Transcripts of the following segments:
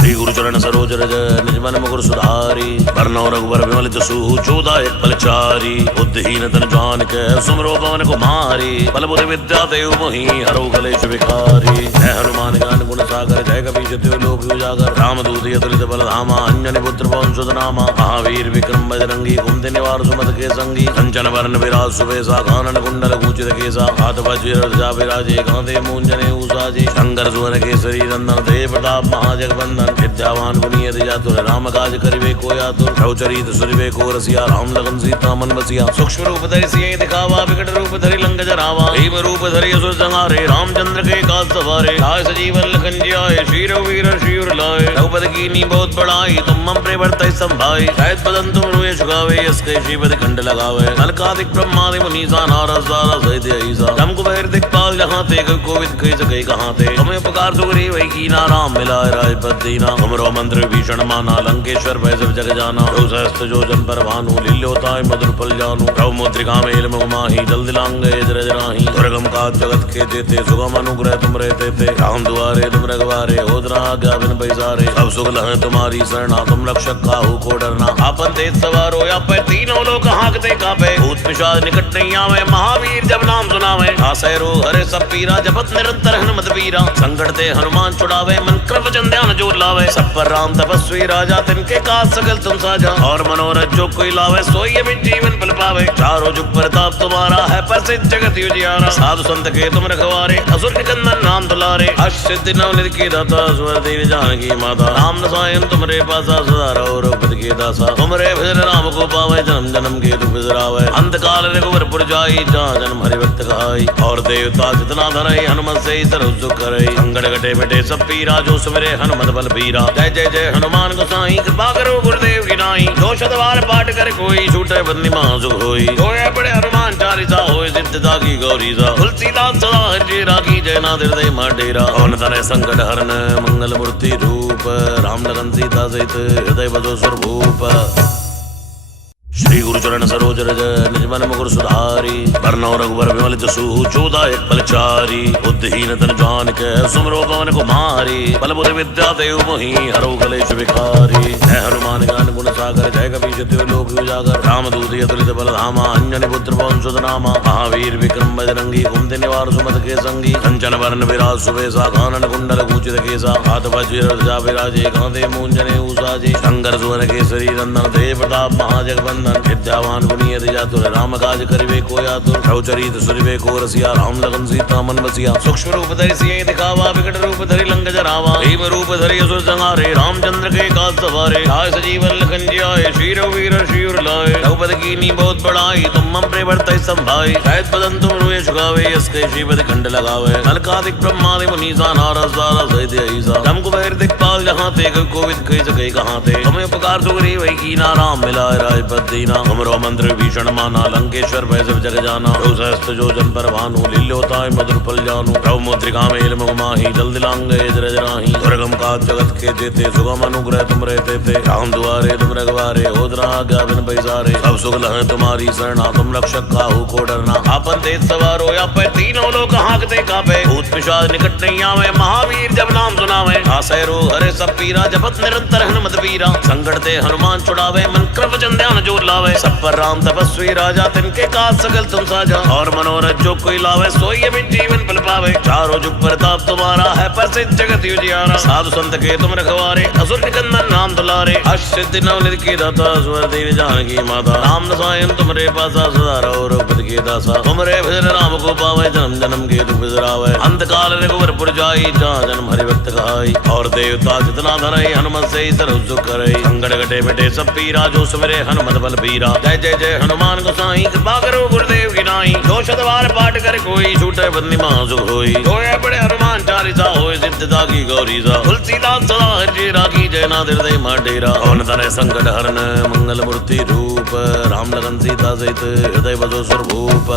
श्री गुरु चरण सरोज रज निज मन मुकुर सुधारी बरनौ रघुबर विमल जसु चोदायक फलचारी बुद्धिहीन तन जान के सुमरो पवन कुमारी बल बुद्धि विद्या देव मोहि हरौ कलेश विकारी जय हनुमान ज्ञान गुण सागर जय कपीश तिहुँ लोक उजागर रामदूत अतुलित बल धामा अंजनी पुत्र पवन सुत नामा महावीर विक्रम बजरंगी कुमति निवार सुमति के संगी कंचन वरण विराज सुबेसा कानन कुंडल कुंचित केसा हाथ वज्र ध्वजा विराजे कांधे मूंजने उसाजे शंकर सुवन केसरी नंदन देव प्रताप महाजगवंदन विद्यावान गुणियति जातुर राम काज करिबे को आतुर प्रभुचरित सुनिबे को रसिया राम लगन सीता मन बसिया सूक्ष्म रूप धरि सियहि दिखावा विकट रूप धरि लंक जरावा भीम रूप धरि असुर संहारे रामचंद्र के काज सवारे लाए सजीवन लखन जियाए श्री रघुवीर शिवर लाए रघुपति कीन्ही बहुत बड़ाई तुम मम प्रिय भरतहि संभाई सहज बदन तुम रोयेश गावे यस कहि श्रीपति खंड लगावे अलकादिक ब्रह्मादि मुनीसा नारद सारा सहित अहिसा जम कुबेर दिक्पाल जहाँ ते कोविद कहि सके कहाँ ते तुम्हें उपकार सुग्री वही कीना राम मिलाए राजपद दीना तुमरो मंत्र भीषण माना लंकेश्वर भय सब जग जाना सहस्त्र जो जन पर भानु लील्योताय मधुर फल जानू प्रभु मुद्रिका मेल मुख माही जल दिलांग जरज राही दुर्गम काज जगत के जेते सुगम अनुग्रह तुम रहते थे राम दुआरे तुम रघुवारे होदरा आज्ञा बिन पैसारे सब सुख लहै तुम्हारी शरणा तुम रक्षक काहू को डरना आपन तेज सवार हो या पर तीनों लोग हाँकते कापे भूत पिशाच निकट नहीं आवे महावीर जब नाम सुनावे आसै रोग हरे सब पीरा जपत निरंतर हनुमत वीरा संकट ते हनुमान छुड़ावे मन कृप वचन ध्यान जोर लावे सब पर राम तपस्वी राजा तिनके काज सकल तुम साजा और मनोरथ जो कोई लावे सोई अमित जीवन फल पावे चारों जुग प्रताप तुम्हारा है प्रसिद्ध जगत उजियारा साधु संत के तुम रखवारे असुर निकंदन नाम दुलारे अष्ट नवनिधि के दाता स्वर देवी जानकी माता राम रसायन तुमरे पासा सदा रहो रघुपति के दासा तुमरे भजन राम को पावे जन्म जन्म के दुख बिसरावे अंत काल रघुवर पुर जाई जहाँ जन्म हरि भक्त कहाई और देवता जितना धरई हनुमत से सर्व सुख करई संकट कटे मिटे सब पीरा जो सुमिरे हनुमत बल बीरा जय जय जय हनुमान गोसाई कृपा करो गुरुदेव की नाई दो शतवार पाठ कर कोई छूटे बंदी मासुख होई होए बड़े हनुमान चालीसा होए सिद्धता की गौरी सा तुलसीदास सदा हरि राखी जय नाथ हृदय माडेरा कौन तने संकट हरन मंगल मूर्ति रूप राम लगन सीता सहित हृदय बसो स्वरूप श्री गुरु चरण सरोज रज निज मन मुकुर सुधारी बरनौ रघुबर विमल जसु चोदायक फलचारी बुद्धिहीन तन जान के सुमरो पवन कुमारी बल बुद्धि विद्या देव मोहि हरौ कलेश विकारी जय हनुमान ज्ञान गुण सागर जय कपीश तिहुँ लोक उजागर रामदूत अतुलित बल धामा अंजनी पुत्र पवन सुत नामा महावीर विक्रम बजरंगी कुमति निवार सुमति के संगी कंचन वरण विराज सुबेसा कानन कुंडल कुंचित केसा हाथ वज्र ध्वजा विराजे कांधे मूंजने उसाजे शंकर सुवन केसरी नंदन देव प्रताप महाजगवंदन विद्यावान गुणियति जातुर राम काज करिबे को आतुर प्रभुचरित सुनिबे को रसिया राम लगन सीता मन बसिया सूक्ष्म रूप धरि सियहि दिखावा विकट रूप धरि लंक जरावा भीम रूप धरि असुर संहारे रामचंद्र के काज सवारे लाए सजीवन लखन जियाए श्री रघुवीर शिवर लाए रघुपति कीन्ही बहुत बड़ाई तुम मम प्रिय भरतहि संभाई सहज बदन तुम रोयेश गावे यस कहि श्रीपति खंड लगावे अलकादिक ब्रह्मादि मुनीसा नारद सारा सहित अहिसा जम कुबेर दिक्पाल जहाँ ते कोविद कहि सके कहाँ ते तुम्हें उपकार सुग्री वही कीना राम मिलाए राजपद दीना तुमरो मंत्र भीषण माना लंकेश्वर भय सब जग जाना सहस्त्र जो जन पर भानु लील्योताय मधुर फल जानू प्रभु मुद्रिका मेल मुख माही जल दिलांग जरज राही दुर्गम काज जगत के जेते सुगम अनुग्रह तुम रहते थे राम दुआरे तुम रघुवारे होदरा आज्ञा बिन पैसारे सब सुख लहै तुम्हारी शरणा तुम रक्षक काहू को डरना आपन तेज सवार हो या पर तीनों लोग हाँकते कापे भूत पिशाच निकट नहीं आवे महावीर जब नाम सुनावे आसै रोग हरे सब पीरा जपत निरंतर हनुमत वीरा संकट ते हनुमान छुड़ावे मन कृप वचन ध्यान जोर लावे सब पर राम तपस्वी राजा तिनके काज सकल तुम साजा और मनोरथ जो कोई लावे सोई अमित जीवन फल पावे चारों जुग प्रताप तुम्हारा है प्रसिद्ध जगत उजियारा साधु संत के तुम रखवारे असुर निकंदन नाम दुलारे अष्ट नवनिधि के दाता स्वर देवी जानकी माता राम रसायन तुमरे पासा सदा रहो रघुपति के दासा तुमरे भजन राम को पावे जन्म जन्म के दुख बिसरावे अंत काल रघुवर पुर जाई जहाँ जन्म हरि भक्त कहाई और देवता जितना धरई हनुमत से सर्व सुख करई संकट कटे मिटे सब पीरा जो सुमिरे हनुमत बल बीरा जय जय जय हनुमान गोसाई कृपा करो गुरुदेव की नाई दो शतवार पाठ कर कोई छूटे बंदी मासुख होई होए बड़े हनुमान चालीसा होए सिद्धता की गौरी सा तुलसीदास सदा हरि राखी जय नाथ हृदय माडेरा कौन तने संकट हरन मंगल मूर्ति रूप राम लगन सीता सहित हृदय बसो स्वरूप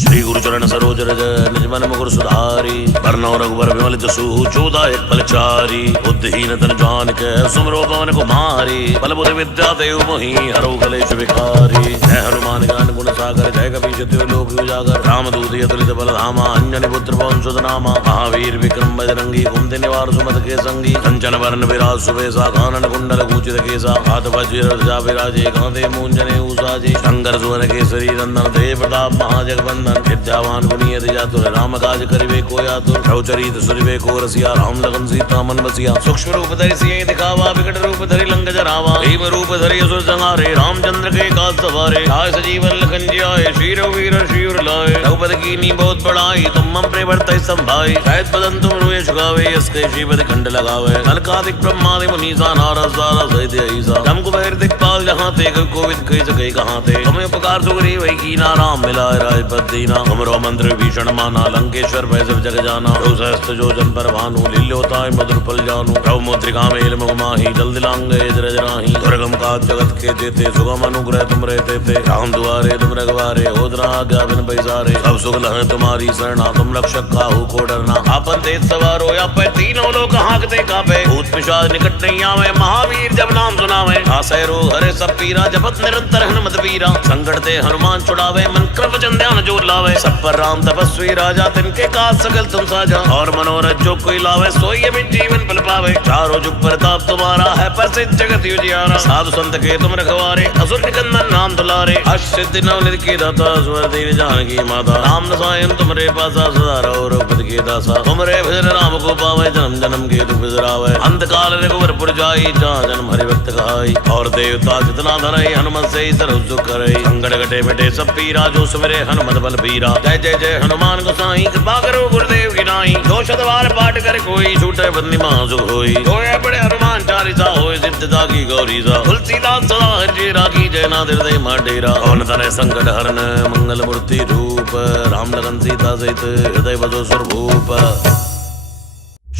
श्री गुरु चरण सरोज रज निज मन मुकुर सुधारी बरनौ रघुबर विमल जसु चौदह एक फलचारी बुद्धिहीन तन जान के सुमरो पवन कुमारी बल बुद्धि विद्या देव मोहि हरौ कलेश विकारी जय हनुमान ज्ञान गुण सागर जय कपीश तिहु लोक उजागर रामदूत अतुलित बल धामा अंजनी पुत्र पवन सुत नामा महावीर विक्रम बजरंगी कुमति निवार सुमत के संगी कंचन वर्ण विराज सुबेसा कानन कुंडल कुंचित केसा हाथ वज्र ध्वजा विराजे कांधे मूंजने उसाजे शंकर सुवन केसरी नंदन देव प्रताप महाजगवंदन विद्यावान गुणी अति चातुर राम काज करिबे को आतुर प्रभुचरित सुनिबे को रसिया राम लगन सीता मन बसिया सूक्ष्म रूप धरि सियहि दिखावा विकट रूप धरि लंक जरावा भीम रूप धरि असुर संहारे रामचंद्र के काज सवारे लाए सजीवन लखन जियाए श्री रघुवीर शिवर लाए रघुपति कीन्ही बहुत बड़ाई तुम मम प्रिय भरतहि संभाई सहत बदन तुम रोए सुगावे यसके श्रीपति खंड लगावे अलकादिक ब्रह्मादि मुनीसा नारद सारा सहित अहिसा जम कुबेर दिक्पाल जहाँ ते कोविद कहि सके कहाँ ते तुम्हें उपकार सुग्री वही कीना राम मिलाए राजपद दीना तुमरो मंत्र भीषण माना लंकेश्वर भय सब जग जाना जो सहस्त्र जो जन पर भानु लील्योताय मधुर फल जानू प्रभु मुद्रिका मेल मुख माही जल दिलांग जरज राही दुर्गम का जगत के जेते सुगम अनुग्रह तुम रहते थे राम दुआरे तुम रघुवारे होदरा आज्ञा बिन पैसारे सब सुख लहै तुम्हारी शरणा तुम रक्षक काहू को डरना आपन तेज सवार हो या पे तीनों लोग हाँकते कापे भूत पिशाच निकट नहीं आवे महावीर जब नाम सुनावे आसै रोग हरे सब पीरा जपत निरंतर हनुमत वीरा संकट ते हनुमान छुड़ावे मन कृप वचन ध्यान जो लावे सब पर राम तपस्वी राजा तिनके काज सकल तुम साजा और मनोरथ जो कोई लावे सोई अमित जीवन पल पावे चारों जुग प्रताप तुम्हारा है प्रसिद्ध जगत उजियारा साधु संत के तुम रखवारे असुर निकंदन नाम दुलारे अष्ट सिद्धि नवनिधि के दाता स्वर देवी जानकी माता राम रसायन तुमरे पासा सदा रहो रघुपति के दासा तुमरे भजन राम को पावे जन्म जन्म के दुख बिसरावे अंतकाल रघुवर पुर जाई जहाँ जन्म हरि भक्त कहाई और देवता जितना धरई हनुमत से सर्व सुख करई संकट घटे मिटे सब पीरा जो सुमिरे हनुमत बल बीरा जय जय जय हनुमान गोसाई कृपा करो गुरुदेव की नाई दो शतवार पाठ कर कोई छूटे बंदी मासु होई होए बड़े हनुमान चालीसा होए सिद्धता की गौरी सा तुलसीदास सदा हरि राखी जय नादिर दे माडेरा कौन तने संकट हरन मंगल मूर्ति रूप राम लगन सीता सहित हृदय बसो स्वरूप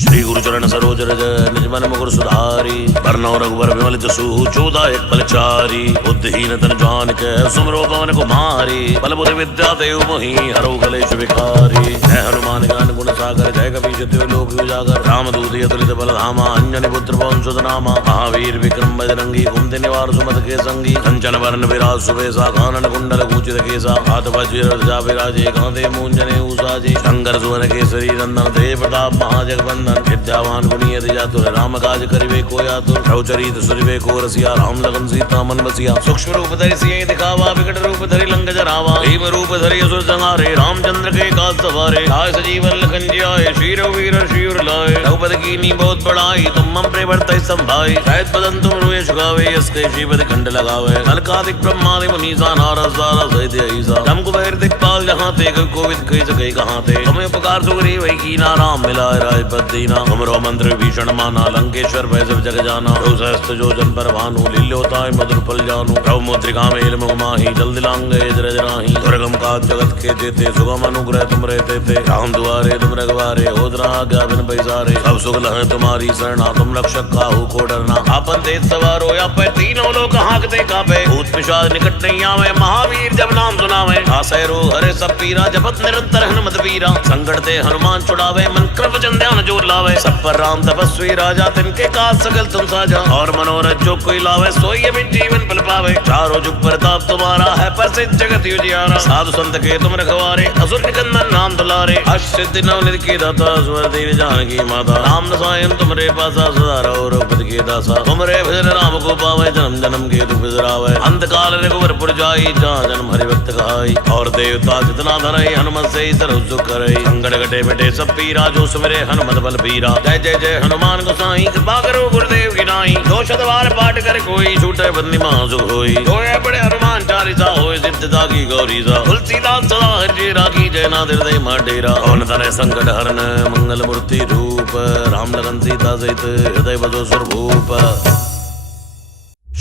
श्री गुरु चरण सरोज रज निज मन मुकुर सुधारी बरनौ रघुबर विमल जसु चौदह एक फलचारी बुद्धिहीन तन जान के सुमरो पवन कुमारी बल बुद्धि विद्या देव मोहि हरौ कलेश विकारी जय हनुमान ज्ञान गुण सागर जय कपीश तिहु लोक उजागर रामदूत अतुलित बल धामा अंजनी पुत्र पवन सुत नामा महावीर विक्रम बजरंगी कुमति निवार सुमत के संगी कंचन वर्ण विराज सुबेसा कानन कुंडल कुंचित केसा हाथ वज्र ध्वजा विराजे कांधे मूंजने उसाजे शंकर सुवन केसरी नंदन देव प्रताप महाजगवंदन विद्यावान गुणी अति चातुर राम काज करिबे को आतुर प्रभुचरित सुनिबे को रसिया राम लगन सीता मन बसिया सूक्ष्म रूप धरि सियहि दिखावा विकट रूप धरि लंक जरावा भीम रूप धरि असुर संहारे रामचंद्र के काज सवारे लाए सजीवन लखन जियाए श्री रघुवीर शिवर लाए रघुपति कीन्ही बहुत बड़ाई तुम मम प्रिय भरतहि संभाई सहत बदन तुम रोए सुगावे यसके श्रीपति खंड लगावे अलकादिक ब्रह्मादि मुनीसा नारद सारा सहित अहिसा जम कुबेर दिक्पाल जहाँ ते कोविद कहि सके कहाँ ते तुम्हें उपकार सुग्री वही कीना राम मिलाए राजपद दीना तुमरो मंत्र भीषण माना लंकेश्वर भय सब जग जाना जो सहस्त्र जो जन पर भानु लील्योताय मधुर फल जानू प्रभु मुद्रिका मेल मुख माही जल दिलांग जरज राही दुर्गम का जगत के जेते सुगम अनुग्रह तुम रहते थे राम दुआरे तुम रघुवारे होदरा आज्ञा बिन पैसारे सब सुख लहै तुम्हारी शरणा तुम रक्षक काहू को डरना आपन तेज सवार हो या पे तीनों लोग हाँकते कापे भूत पिशाच निकट नहीं आवे महावीर जब नाम सुनावे आसै रोग हरे सब पीरा जपत निरंतर हनुमत वीरा संकट ते हनुमान छुड़ावे मन कृप वचन ध्यान जो लावे सब पर राम तपस्वी राजा तिनके काज सकल तुम साजा और मनोरथ जो कोई लावे सोई अमित जीवन पल पावे चारों जुग प्रताप तुम्हारा है प्रसिद्ध जगत उजियारा साधु संत के तुम रखवारे असुर निकंदन नाम दुलारे अष्ट सिद्धि नवनिधि के दाता स्वर देवी जानकी माता राम रसायन तुमरे पासा सदा रहो रघुपति के दासा तुमरे भजन राम को पावे जन्म जन्म के दुख बिसरावे अंतकाल रघुवर पुर जाई जहाँ जन्म हरि भक्त कहाई और देवता जितना धरई हनुमत से सर्व सुख करई संकट घटे मिटे सब पीरा जो सुमिरे हनुमत बल बीरा जय जय जय हनुमान गोसाई कृपा करो गुरुदेव की नाई दो शतवार पाठ कर कोई छूटे बंदी मासु होई होए बड़े हनुमान चालीसा होए सिद्धता की गौरी सा तुलसीदास सदा हरि राखी जय नादिर दे माडेरा कौन तने संकट हरन मंगल मूर्ति रूप राम लगन सीता सहित हृदय बसो स्वरूप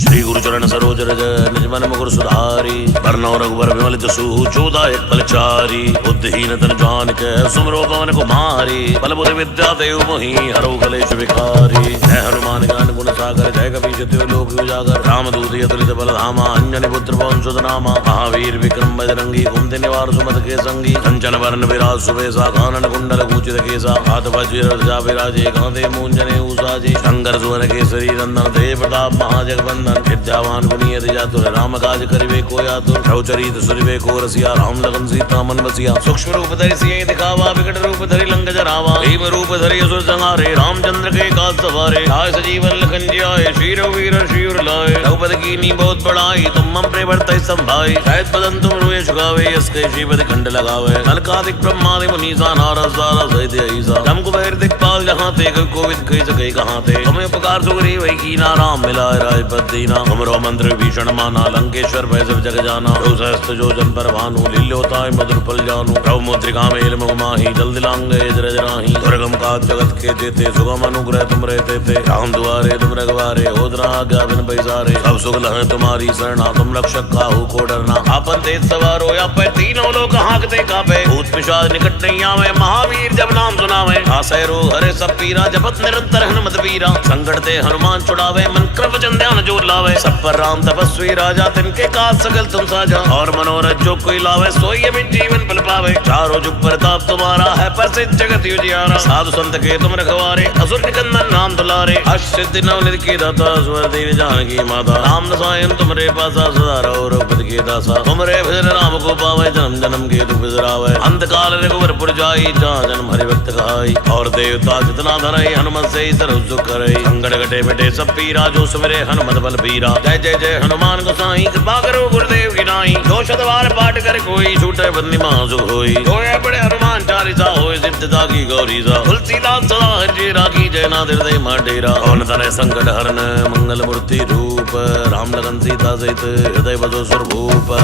श्री गुरु चरण सरोज रज निज मन मुकुर सुधारी। बरनौ रघुबर विमल जसु चौदह एक फलचारी। बुद्धिहीन तन जानिके सुमिरो पवन कुमारी। बल बुद्धि विद्या देव मोहि हरौ कलेश विकारी। जय हनुमान ज्ञान गुण सागर जय कपीश तिहुँ लोक उजागर। रामदूत अतुलित बल धामा अंजनी पुत्र पवन सुत नामा। महावीर विक्रम बजरंगी कुमति निवार सुमति के संगी। कंचन वरण विराज सुबेसा कानन कुंडल कुंचित केसा। हाथ वज्र ध्वजा विराजे कांधे मूंज जनेऊ साजे। शंकर सुवन केसरी नंदन देव प्रताप महाजगवंदन। विद्यावान गुणी अति चातुर राम काज करिबे को आतुर। प्रभु चरित सुनिबे को रसिया राम लगन सीता मन बसिया। सूक्ष्म रूप धरि सियहि दिखावा विकट रूप धरि लंक जरावा। भीम रूप धरि असुर संहारे रामचंद्र के काज सवारे। लाए सजीवन लखन जियाए श्री रघुवीर शिवर लाए। रघुपति कीन्ही बहुत बड़ाई तुम मम प्रिय भरतहि संभाई। सहज बदन तुम रोए सुगावे यस कहि श्रीपति खंड लगावे। अलकादिक ब्रह्मादि मुनीसा नारद सारद सहित अहिसा। जम कुबेर दिक्पाल जहाँ ते कोविद कहि सके कहाँ ते। तुम्हें उपकार सुग्रीव कीना राम मिलाए राजपद दीना। तुमरो मंत्र भीषण माना लंकेश्वर भय सब जग जाना। प्रभु सहस्त्र जो जन पर भानु लील्योताय मधुर फल जानू। प्रभु मुद्रिका मेल मुख माही जल दिलांगे जरज राही। दुर्गम काज जगत के जेते सुगम अनुग्रह तुम रहते थे। राम दुआरे तुम रघुवारे होत न आज्ञा बिन पैसारे। सब सुख लहै तुम्हारी शरणा तुम रक्षक काहू को डरना। आपन तेज सवार हो या पर तीनों लोग हाँकते कापे। भूत पिशाच निकट नहीं आवे महावीर जब नाम सुनावे। आसै रोग हरे सब पीरा जपत निरंतर हनुमत वीरा। संकट ते हनुमान छुड़ावे मन क्रम वचन ध्यान जो लावे। सब पर राम तपस्वी राजा तिनके काज सकल तुम साजा। और मनोरथ जो कोई लावे सोई अमित जीवन फल पावे। चारों जुग प्रताप तुम्हारा है प्रसिद्ध जगत उजियारा। साधु संत के तुम रखवारे असुर निकंदन नाम दुलारे। अष्ट सिद्धि नवनिधि के दाता स्वर देवी जानकी माता। राम रसायन तुमरे पासा सदा रहो रघुपति के दासा। तुमरे भजन राम को पावे जन्म जन्म के दुख बिसरावे। अंत काल रघुवर पुर जाई जहाँ जन्म हरि भक्त कहाई। और देवता जितना धरई हनुमत से सर्व सुख करई। संकट घटे मिटे सब पीरा जो सुमिरे हनुमत बल बीरा। जय जय जय हनुमान गोसाई कृपा करो गुरुदेव की नाई। जो शतवार पाठ कर कोई छूटे बंदी महासुख होई। होए बड़े हनुमान चालीसा होए सिद्धता की गौरीसा। तुलसीदास सदा हरि राखी जय नाथ हृदय मह डेरा। पवन तनय संकट हरन मंगल मूर्ति रूप। राम लगन सीता सहित हृदय बसो स्वरूप।